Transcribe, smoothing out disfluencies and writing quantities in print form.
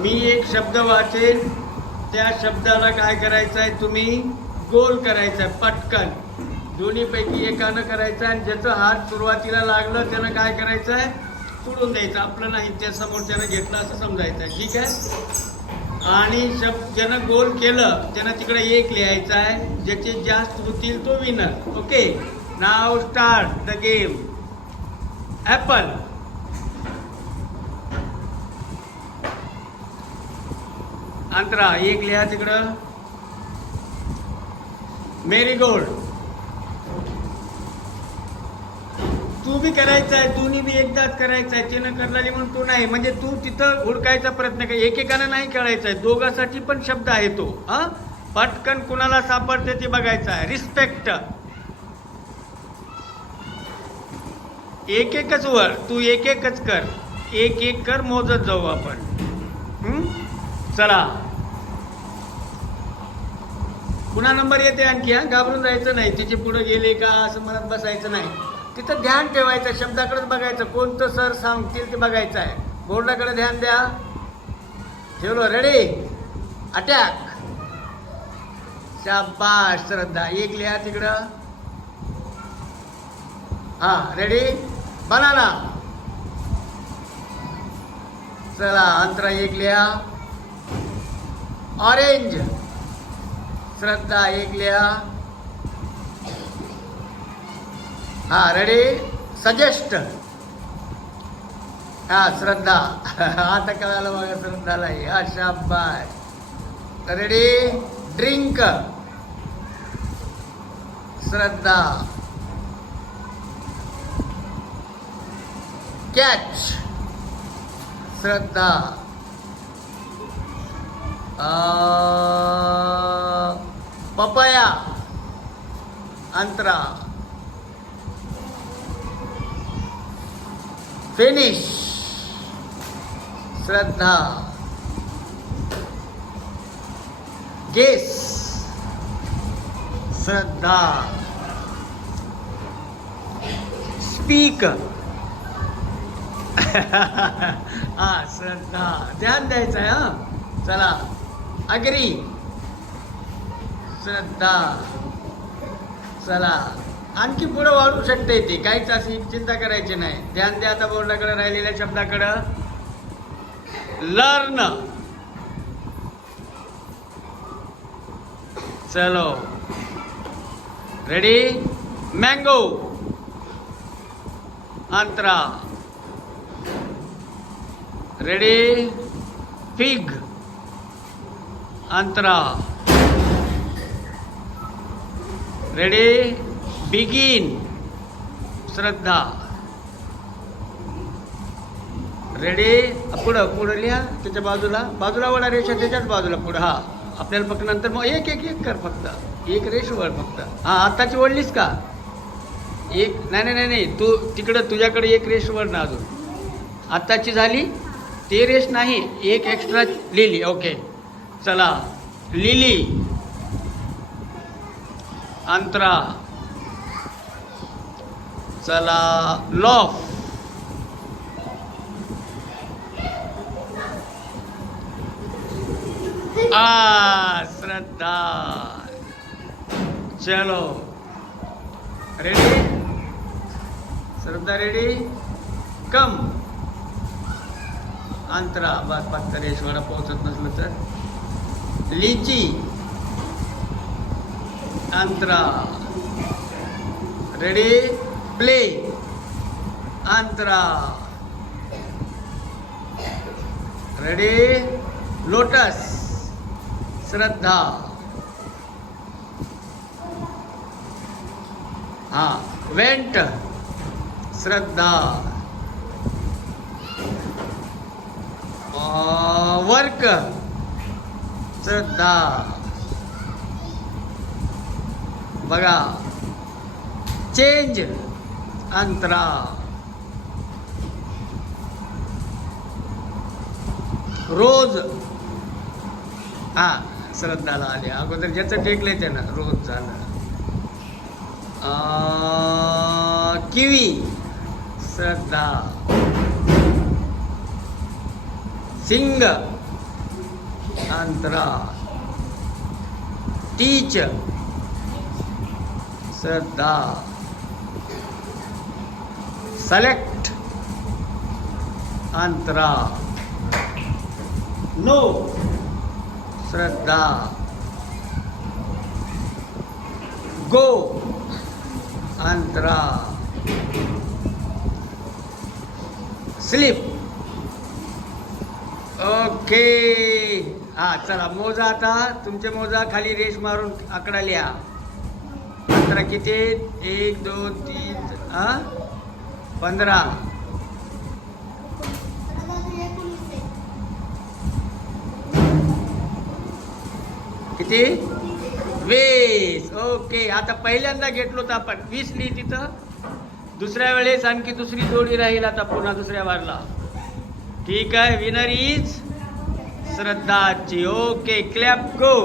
मी एक शब्द वाचेन, त्या शब्दाला काय करायचं आहे, तुम्ही गोल करायचं आहे पटकन. दोन्हीपैकी एकानं करायचं आहे आणि ज्याचं हात सुरुवातीला लागलं त्यानं काय करायचं आहे, सोडून द्यायचं. आपलं नाही, त्या समोरच्यानं घेतलं असं समजायचं आहे. ठीक आहे. आणि ज्यानं गोल केलं त्यानं तिकडे एक लिहायचं आहे. ज्याचे जास्त होतील तो winner. Okay, now start the game. Apple. Antara एक लिहा तिकडं. मेरीगोल्ड. तू बी करायचं आहे, दोन्ही बी एकदाच करायचं आहे. त्यानं करलाली म्हणून तू नाही, म्हणजे तू तिथं हुडकायचा प्रयत्न कर. एकेकानं नाही खेळायचं आहे, दोघांसाठी पण शब्द आहे तो. हा, पटकन कुणाला सापडते ते बघायचं आहे. रिस्पेक्ट. एक एकच वर, तू एक एकच कर, एक एक कर, मोजत जाऊ आपण. चला, पुन्हा नंबर येते आणखी. हा, घाबरून जायचं नाही. तिचे पुढे गेले का असं म्हणत बसायचं नाही. तिथं ध्यान ठेवायचं, शब्दाकडेच बघायचं. कोणतं सर सांगतील ते बघायचं आहे. बोर्डाकडे ध्यान द्या. ठेवलो. Ready, attack. शाबाश श्रद्धा. एक लिहा तिकडं. हा, रेडी. बनाना. चला, अंतरा एक लिहा. ऑरेंज. श्रद्धा एक लिहा. हा, रेडी. सजेस्ट. हा, श्रद्धा. आता कळालं बघा श्रद्धाला. हा, शाबाश. रेडी. ड्रिंक. श्रद्धा. कॅच. श्रद्धा. पपया. अंतरा. फिनिश. श्रद्धा. गेस. श्रद्धा. स्पीक. हा, श्रद्धा. ध्यान द्यायचं आहे. हा, चला. अग्री. श्रद्धा. चला, आणखी पुढं वाढू शकते ती, काहीच अशी चिंता करायची नाही. ध्यान द्या आता बोर्डाकडे, राहिलेल्या शब्दाकडं. लर्न. चलो, रेडी. मँगो. अंतरा. रेडी. फिग. अंतरा. रेडी. बिगिन. श्रद्धा. रेडी. पुढं पुढं लिहा. त्याच्या बाजूला बाजूला वळा रेषा, त्याच्याच बाजूला पुढं. हा, आपल्याला फक्त नंतर मग एक एक एक कर. फक्त एक रेष वळ फक्त. हा, आत्ताची ओढलीस का? एक नाही नाही नाही, तू तिकडं तुझ्याकडे एक रेष वर ना अजून. आत्ताची झाली ते रेष नाही, एक एक्स्ट्रा लिहिली. ओके, चला. लिली. अंतरा. चला. लॉफ. श्रद्धा. चलो, रेडी. श्रद्धा रेडी. कम. अंतरा. बस फक्त रेषवाडा पोहोचत नसलं तर. लिची. अंतरा. रेडी. प्ले. अंतरा. रेडी. लोटस. श्रद्धा. हा, वेंट. श्रद्धा. वर्क. श्रद्धा. बघा. चेंज. अंतरा. रोज. हा, श्रद्धाला आले. अगोदर ज्याचं टेकलंय त्यानं रोज झालं. किवी. श्रद्धा. सिंग. अंतरा. टीच श्रद्धा. सेलेक्ट अंतरा. नो श्रद्धा. गो अंतरा. स्लीप. ओके. हा चला मोजा आता तुमचे मोजा खाली रेष मारून आकडा लिहा. अंतरा किती 1 2 3 15. किती 20. ओके. आता पहिल्यांदा घेतलो तर आपण 20 लिही तिथं. दुसऱ्या वेळेस आणखी दुसरी जोडी राहील आता पुन्हा दुसऱ्या वारला. ठीक आहे. विनर इज श्रद्धाची. ओके. क्लॅप गो.